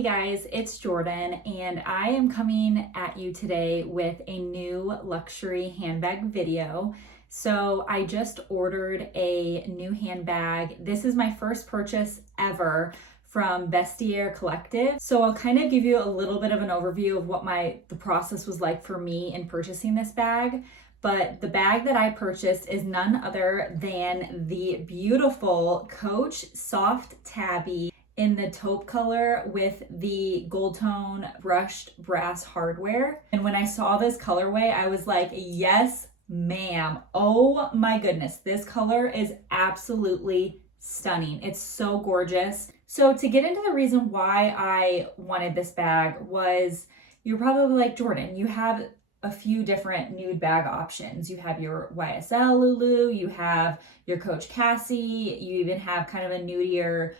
Hey guys, it's Jordan, and I am coming at you today with a new luxury handbag video. So I just ordered a new handbag. This is my first purchase ever from Vestiaire Collective. So I'll kind of give you a little bit of an overview of what the process was like for me in purchasing this bag. But the bag that I purchased is none other than the beautiful Coach Soft Tabby in the taupe color with the gold tone brushed brass hardware. And when I saw this colorway, I was like, yes, ma'am. Oh my goodness, this color is absolutely stunning. It's so gorgeous. So to get into the reason why I wanted this bag was, you're probably like, Jordan, you have a few different nude bag options. You have your YSL Lulu, you have your Coach Cassie, you even have kind of a nudier,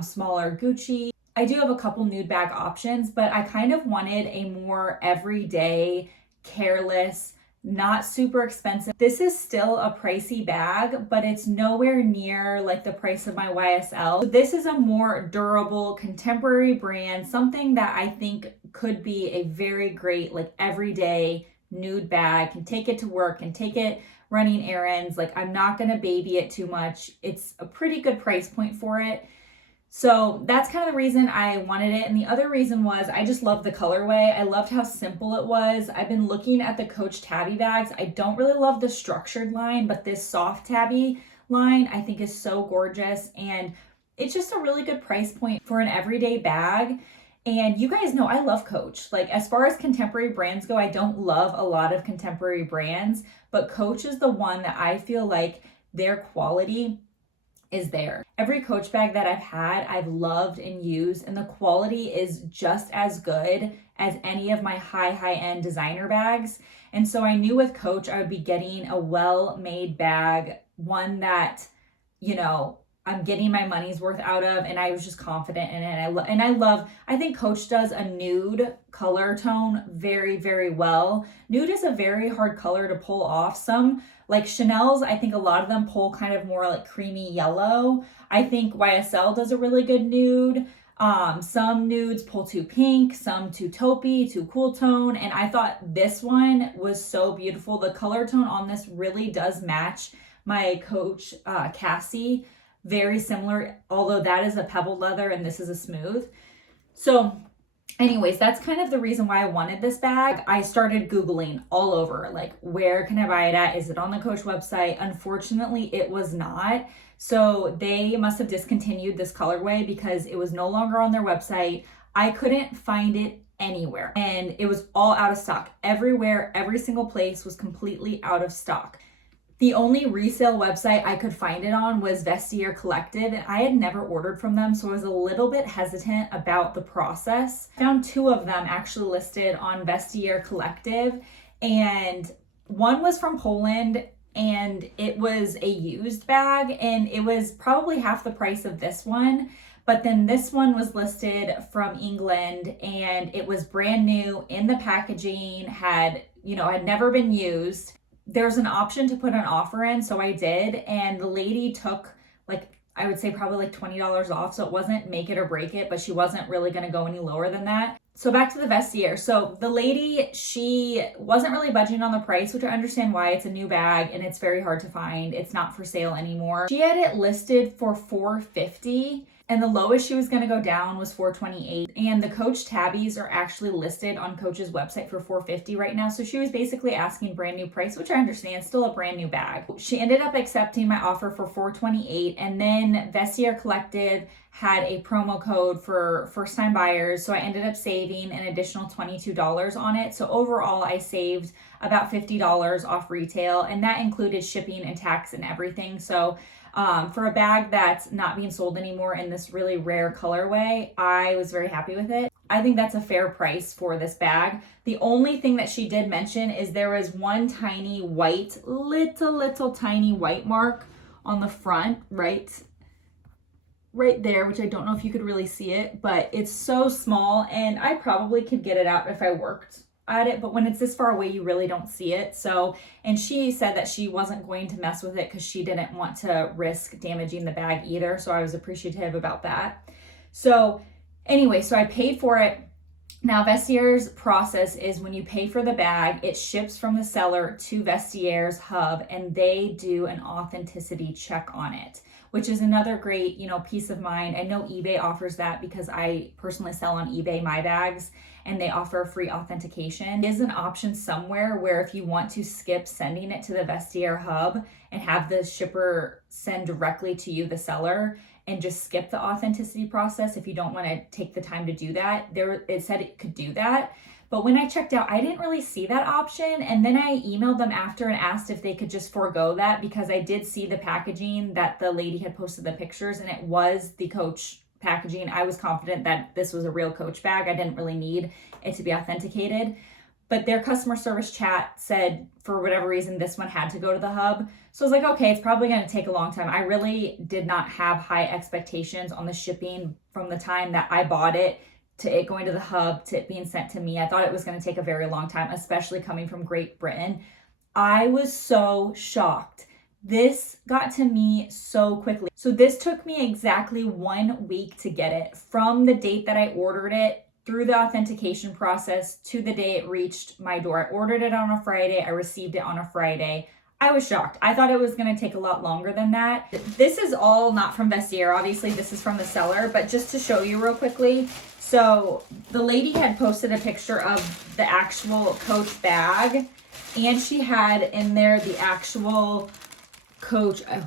smaller Gucci. I do have a couple nude bag options, but I kind of wanted a more everyday, careless, not super expensive. This is still a pricey bag, but it's nowhere near like the price of my YSL. So this is a more durable, contemporary brand, something that I think could be a very great, like everyday nude bag. Can take it to work, can take it running errands. Like I'm not gonna baby it too much. It's a pretty good price point for it. So that's kind of the reason I wanted it. And the other reason was I just loved the colorway. I loved how simple it was. I've been looking at the Coach Tabby bags. I don't really love the structured line, but this soft Tabby line I think is so gorgeous. And it's just a really good price point for an everyday bag. And you guys know I love Coach. Like as far as contemporary brands go, I don't love a lot of contemporary brands, but Coach is the one that I feel like their quality is there. Every Coach bag that I've had, I've loved and used, and the quality is just as good as any of my high-end designer bags. And so I knew with Coach, I would be getting a well-made bag, one that, you know, I'm getting my money's worth out of, and I was just confident in it. I think Coach does a nude color tone very, very well. Nude is a very hard color to pull off. Some, like Chanel's, I think a lot of them pull kind of more like creamy yellow. I think YSL does a really good nude. Some nudes pull too pink, some too taupey, too cool tone. And I thought this one was so beautiful. The color tone on this really does match my Coach Cassie. Very similar, although that is a pebbled leather and this is a smooth. So anyways, that's kind of the reason why I wanted this bag. I started Googling all over, like, where can I buy it at? Is it on the Coach website? Unfortunately, it was not. So they must have discontinued this colorway because it was no longer on their website. I couldn't find it anywhere and it was all out of stock. Everywhere, every single place was completely out of stock. The only resale website I could find it on was Vestiaire Collective, and I had never ordered from them, so I was a little bit hesitant about the process. I found two of them actually listed on Vestiaire Collective, and one was from Poland, and it was a used bag, and it was probably half the price of this one. But then this one was listed from England, and it was brand new in the packaging, had never been used. There's an option to put an offer in, so I did, and the lady took, like, I would say probably like $20 off, so it wasn't make it or break it, but she wasn't really gonna go any lower than that. So back to the Vestiaire. So the lady, she wasn't really budging on the price, which I understand why. It's a new bag and it's very hard to find. It's not for sale anymore. She had it listed for $450. And the lowest she was going to go down was $428. And the Coach Tabbies are actually listed on Coach's website for $450 right now. So she was basically asking brand new price, which I understand, still a brand new bag. She ended up accepting my offer for $428. And then Vestiaire Collective had a promo code for first-time buyers. So I ended up saving an additional $22 on it. So overall, I saved about $50 off retail. And that included shipping and tax and everything. So for a bag that's not being sold anymore in this really rare colorway, I was very happy with it. I think that's a fair price for this bag. The only thing that she did mention is there was one tiny white, little tiny white mark on the front, right there, which I don't know if you could really see it, but it's so small and I probably could get it out if I worked at it, but when it's this far away, you really don't see it. So, and she said that she wasn't going to mess with it because she didn't want to risk damaging the bag either. So I was appreciative about that. So Anyway, so I paid for it. Now, Vestiere's process is when you pay for the bag, it ships from the seller to Vestiere's hub, and they do an authenticity check on it, which is another great, peace of mind. I know eBay offers that because I personally sell on eBay my bags, and they offer free authentication. There is an option somewhere where if you want to skip sending it to the Vestiaire hub and have the shipper send directly to you, the seller, and just skip the authenticity process if you don't want to take the time to do that. It said it could do that. But when I checked out, I didn't really see that option. And then I emailed them after and asked if they could just forego that, because I did see the packaging that the lady had posted the pictures, and it was the Coach packaging. I was confident that this was a real Coach bag. I didn't really need it to be authenticated. But their customer service chat said, for whatever reason, this one had to go to the hub. So I was like, okay, it's probably going to take a long time. I really did not have high expectations on the shipping from the time that I bought it to it going to the hub to it being sent to me. I thought it was going to take a very long time, especially coming from Great Britain. I was so shocked. This got to me so quickly. So this took me exactly 1 week to get it, from the date that I ordered it through the authentication process to the day it reached my door. I ordered it on a Friday. I received it on a Friday. I was shocked. I thought it was going to take a lot longer than that. This is all not from Vestiaire. Obviously, this is from the seller, but just to show you real quickly. So the lady had posted a picture of the actual Coach bag, and she had in there the actual Coach. I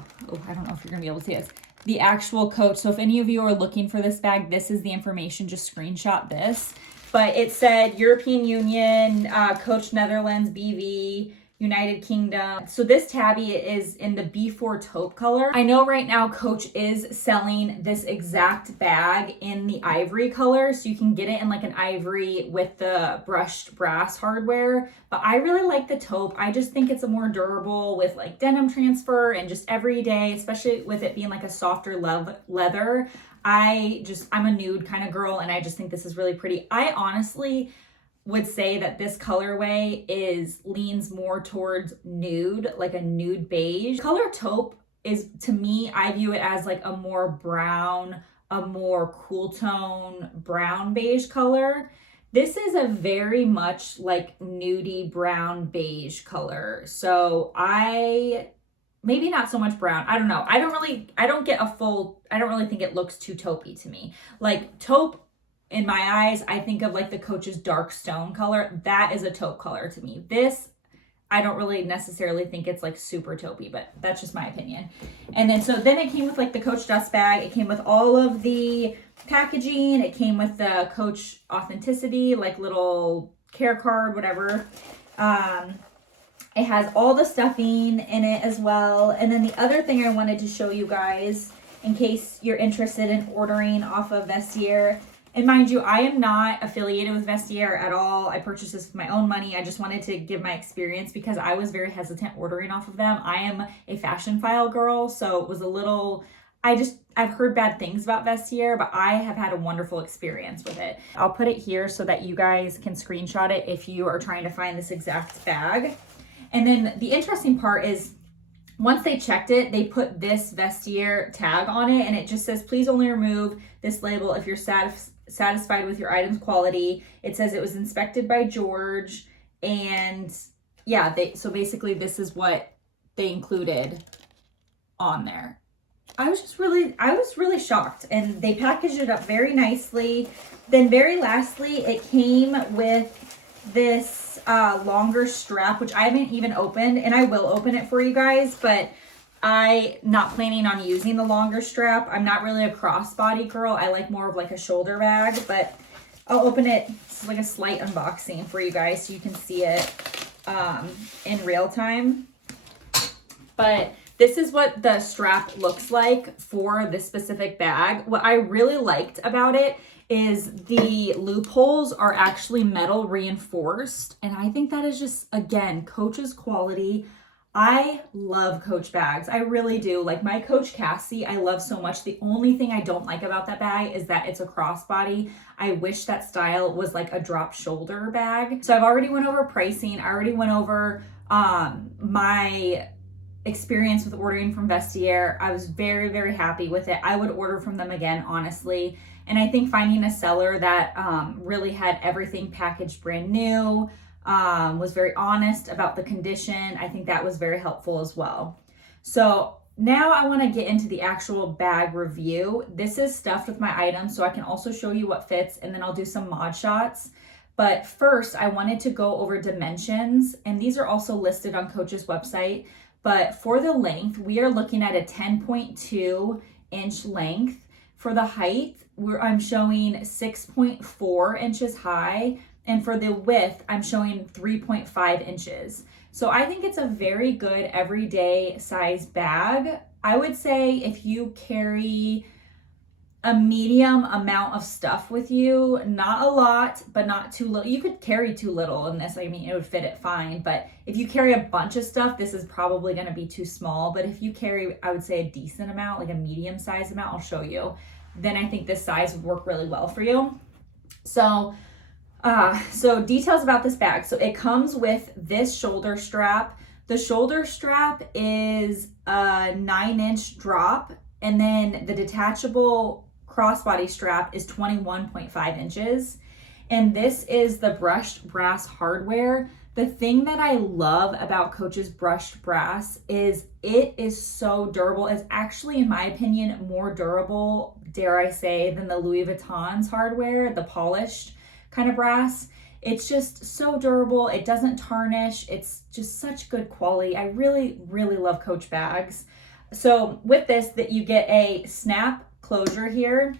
don't know if you're going to be able to see it. The actual Coach. So if any of you are looking for this bag, this is the information. Just screenshot this. But it said European Union, Coach Netherlands, BV, United Kingdom. So this tabby is in the B4 taupe color. I know right now Coach is selling this exact bag in the ivory color, so you can get it in like an ivory with the brushed brass hardware, but I really like the taupe. I just think it's a more durable with like denim transfer and just everyday, especially with it being like a softer leather. I'm a nude kind of girl, and I just think this is really pretty. I honestly would say that this colorway leans more towards nude, like a nude beige. Color taupe is, to me, I view it as like a more brown, a more cool tone brown beige color. This is a very much like nudie brown beige color. So maybe not so much brown. I don't know. I don't really think it looks too taupey to me. Like taupe, in my eyes, I think of like the Coach's dark stone color. That is a taupe color to me. This, I don't really necessarily think it's like super taupey, but that's just my opinion. And then it came with like the Coach dust bag. It came with all of the packaging. It came with the Coach authenticity, like little care card, whatever. It has all the stuffing in it as well. And then the other thing I wanted to show you guys, in case you're interested in ordering off of Vestiaire, and mind you, I am not affiliated with Vestiaire at all. I purchased this with my own money. I just wanted to give my experience because I was very hesitant ordering off of them. I am a fashion file girl, so it was a little, I've heard bad things about Vestiaire, but I have had a wonderful experience with it. I'll put it here so that you guys can screenshot it if you are trying to find this exact bag. And then the interesting part is, once they checked it, they put this Vestiaire tag on it, and it just says, please only remove this label if you're satisfied with your item's quality. It says it was inspected by George, and yeah, so basically this is what they included on there. I was really shocked, and they packaged it up very nicely. Then very lastly, it came with this longer strap, which I haven't even opened, and I will open it for you guys, but I'm not planning on using the longer strap. I'm not really a crossbody girl. I like more of like a shoulder bag, but I'll open it. This is like a slight unboxing for you guys so you can see it in real time. But this is what the strap looks like for this specific bag. What I really liked about it is the loopholes are actually metal reinforced. And I think that is just, again, Coach's quality. I love Coach bags. I really do. Like my Coach Cassie, I love so much. The only thing I don't like about that bag is that it's a crossbody. I wish that style was like a drop shoulder bag. So I've already went over pricing. I already went over my experience with ordering from Vestiaire. I was very, very happy with it. I would order from them again, honestly. And I think finding a seller that really had everything packaged brand new, was very honest about the condition, I think that was very helpful as well. So now I want to get into the actual bag review. This is stuffed with my items, so I can also show you what fits, and then I'll do some mod shots. But first, I wanted to go over dimensions, and these are also listed on Coach's website. But for the length, we are looking at a 10.2 inch length. For the height, I'm showing 6.4 inches high. And for the width, I'm showing 3.5 inches. So I think it's a very good everyday size bag. I would say if you carry a medium amount of stuff with you, not a lot, but not too little. You could carry too little in this. I mean, it would fit it fine. But if you carry a bunch of stuff, this is probably going to be too small. But if you carry, I would say, a decent amount, like a medium size amount, I'll show you, then I think this size would work really well for you. So details about this bag. So it comes with this shoulder strap. The shoulder strap is a 9-inch drop, and then the detachable crossbody strap is 21.5 inches. And this is the brushed brass hardware. The thing that I love about Coach's brushed brass is it is so durable. It's actually, in my opinion, more durable, dare I say, than the Louis Vuitton's hardware, the polished kind of brass. It's just so durable. It doesn't tarnish. It's just such good quality. I really, really love Coach bags. So with this, that you get a snap closure here,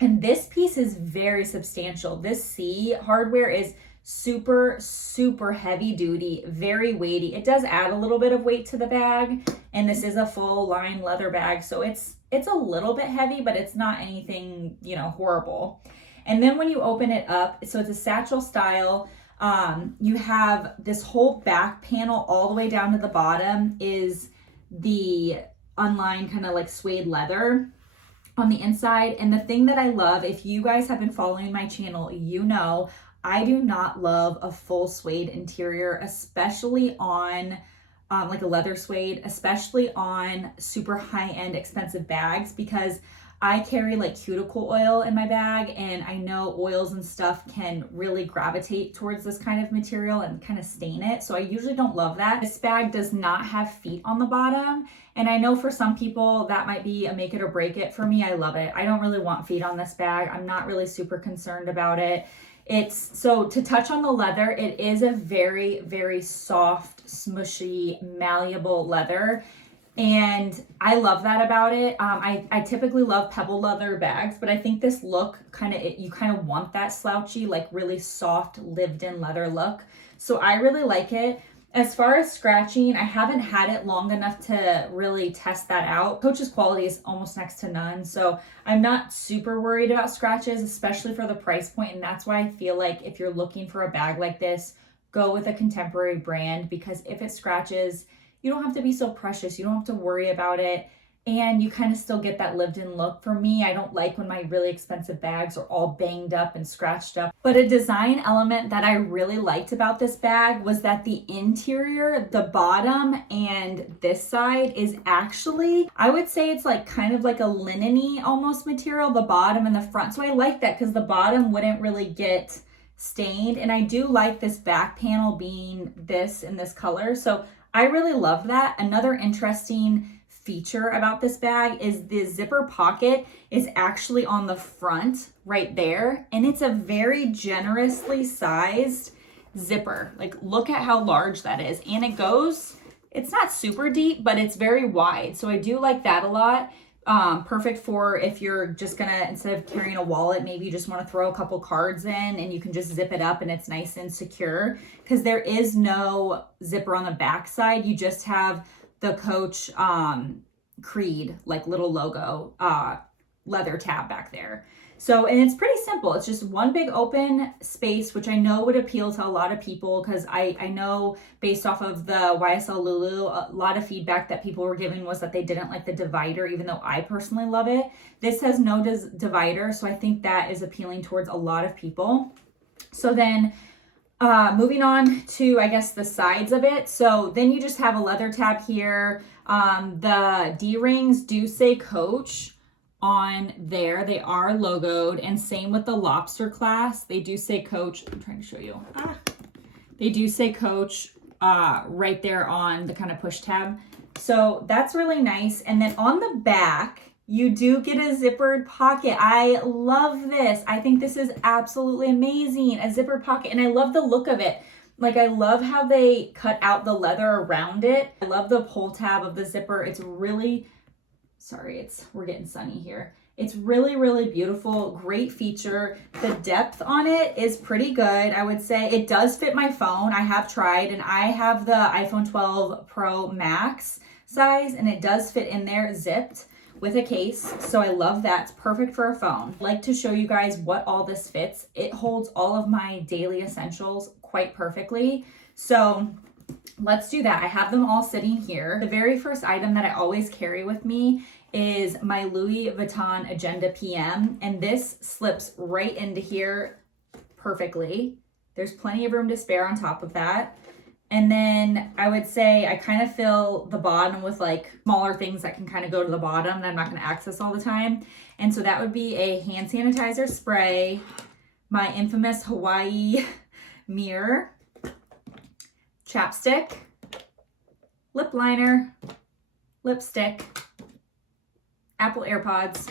and this piece is very substantial. This C hardware is super, super heavy duty, very weighty. It does add a little bit of weight to the bag, and this is a full line leather bag, so it's a little bit heavy, but it's not anything, you know, horrible. And then when you open it up, so it's a satchel style, you have this whole back panel all the way down to the bottom is the unlined kind of like suede leather on the inside. And the thing that I love, if you guys have been following my channel, you know I do not love a full suede interior, especially on like a leather suede, especially on super high-end expensive bags, because I carry like cuticle oil in my bag, and I know oils and stuff can really gravitate towards this kind of material and kind of stain it. So I usually don't love that. This bag does not have feet on the bottom. And I know for some people that might be a make it or break it. For me, I love it. I don't really want feet on this bag. I'm not really super concerned about it. So to touch on the leather, it is a very, very soft, smushy, malleable leather. And I love that about it. I typically love pebble leather bags, but I think this look you kind of want that slouchy, like really soft, lived in leather look. So I really like it. As far as scratching, I haven't had it long enough to really test that out. Coach's quality is almost next to none, so I'm not super worried about scratches, especially for the price point. And that's why I feel like if you're looking for a bag like this, go with a contemporary brand, because if it scratches, you don't have to be so precious. You don't have to worry about it. And you kind of still get that lived in look. For me, I don't like when my really expensive bags are all banged up and scratched up. But a design element that I really liked about this bag was that the interior, the bottom and this side is actually, I would say it's like kind of like a linen-y almost material, the bottom and the front. So I like that because the bottom wouldn't really get stained. And I do like this back panel being this in this color. So I really love that. Another interesting feature about this bag is the zipper pocket is actually on the front right there, and it's a very generously sized zipper. Like, look at how large that is, and it's not super deep, but it's very wide, so I do like that a lot. Perfect for if you're just gonna, instead of carrying a wallet, maybe you just want to throw a couple cards in and you can just zip it up and it's nice and secure, because there is no zipper on the back side. You just have the Coach Creed like little logo leather tab back there. So, and it's pretty simple. It's just one big open space, which I know would appeal to a lot of people, because I know based off of the YSL Lulu, a lot of feedback that people were giving was that they didn't like the divider, even though I personally love it. This has no divider, so I think that is appealing towards a lot of people. So then Moving on to, I guess, the sides of it. So then you just have a leather tab here. The D-rings do say Coach on there. They are logoed, and same with the lobster clasp. They do say Coach. I'm trying to show you. They do say Coach right there on the kind of push tab. So that's really nice. And then on the back, you do get a zippered pocket. I love this. I think this is absolutely amazing. A zippered pocket, and I love the look of it. Like, I love how they cut out the leather around it. I love the pull tab of the zipper. It's really, we're getting sunny here. It's really, really beautiful. Great feature. The depth on it is pretty good, I would say. It does fit my phone. I have tried, and I have the iPhone 12 Pro Max size, and it does fit in there zipped with a case. So I love that. It's perfect for a phone. I'd like to show you guys what all this fits. It holds all of my daily essentials quite perfectly. So let's do that. I have them all sitting here. The very first item that I always carry with me is my Louis Vuitton Agenda PM, and this slips right into here perfectly. There's plenty of room to spare on top of that. And then I would say I kind of fill the bottom with like smaller things that can kind of go to the bottom that I'm not going to access all the time. And so that would be a hand sanitizer spray, my infamous Hawaii mirror, chapstick, lip liner, lipstick, Apple AirPods,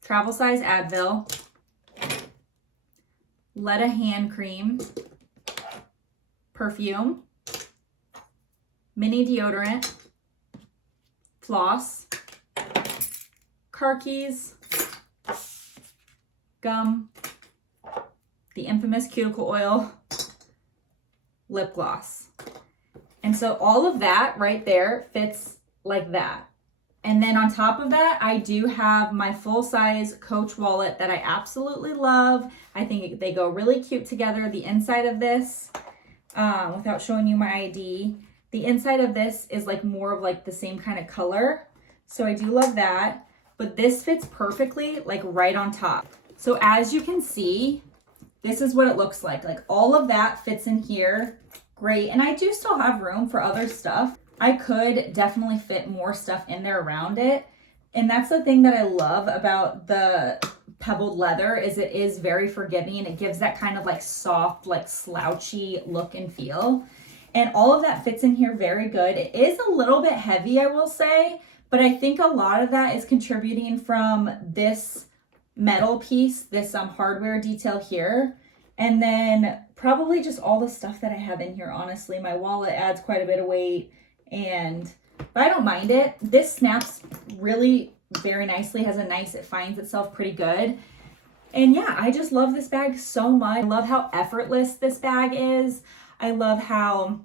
travel size Advil, Letta hand cream, perfume, mini deodorant, floss, car keys, gum, the infamous cuticle oil, lip gloss. And so all of that right there fits like that. And then on top of that, I do have my full-size Coach wallet that I absolutely love. I think they go really cute together. The inside of this, without showing you my ID, the inside of this is like more of like the same kind of color. So I do love that, but this fits perfectly like right on top. So as you can see, this is what it looks like. Like all of that fits in here. Great. And I do still have room for other stuff. I could definitely fit more stuff in there around it. And that's the thing that I love about the pebbled leather is it is very forgiving. It gives that kind of like soft, like slouchy look and feel. And all of that fits in here very good. It is a little bit heavy, I will say, but I think a lot of that is contributing from this metal piece, this hardware detail here. And then probably just all the stuff that I have in here, honestly. My wallet adds quite a bit of weight, but I don't mind it. This snaps really very nicely, it finds itself pretty good. And yeah, I just love this bag so much. I love how effortless this bag is. I love how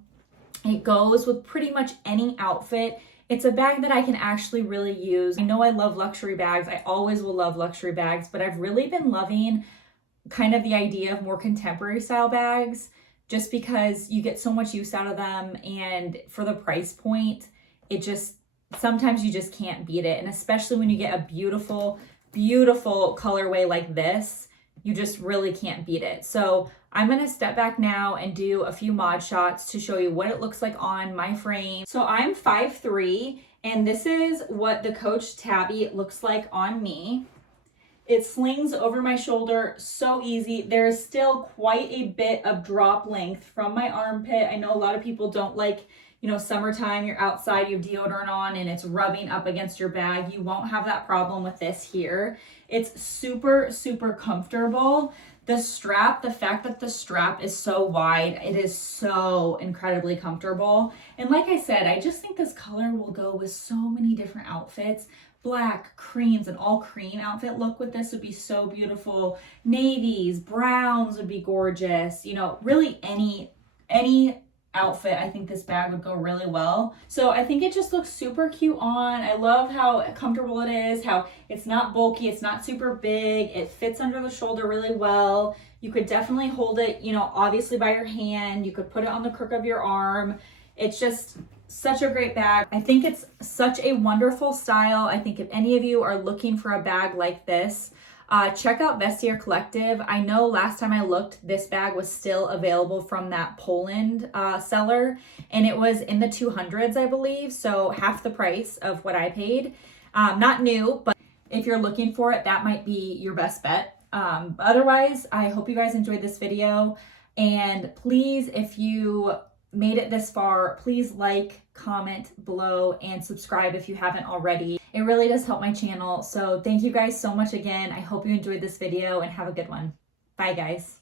it goes with pretty much any outfit. It's a bag that I can actually really use. I know I love luxury bags. I always will love luxury bags, but I've really been loving kind of the idea of more contemporary style bags just because you get so much use out of them, and for the price point, sometimes you just can't beat it. And especially when you get a beautiful, beautiful colorway like this, you just really can't beat it. So I'm gonna step back now and do a few mod shots to show you what it looks like on my frame. So I'm 5'3", and this is what the Coach Tabby looks like on me. It slings over my shoulder so easy. There's still quite a bit of drop length from my armpit. I know a lot of people don't like, summertime, you're outside, you have deodorant on and it's rubbing up against your bag. You won't have that problem with this here. It's super, super comfortable. The fact that the strap is so wide, it is so incredibly comfortable. And like I said, I just think this color will go with so many different outfits. Black, creams, an all cream outfit look with this would be so beautiful. Navies, browns would be gorgeous. Really any outfit, I think this bag would go really well. So I think it just looks super cute on. I love how comfortable it is, how it's not bulky, it's not super big. It fits under the shoulder really well. You could definitely hold it, obviously by your hand. You could put it on the crook of your arm. It's just such a great bag. I think it's such a wonderful style. I think if any of you are looking for a bag like this, Check out Vestiaire Collective. I know last time I looked, this bag was still available from that Poland seller, and it was in the 200s, I believe, so half the price of what I paid. Not new, but if you're looking for it, that might be your best bet. Otherwise, I hope you guys enjoyed this video, and please, if you made it this far, please like, comment below, and subscribe if you haven't already. It really does help my channel. So thank you guys so much again. I hope you enjoyed this video and have a good one. Bye guys.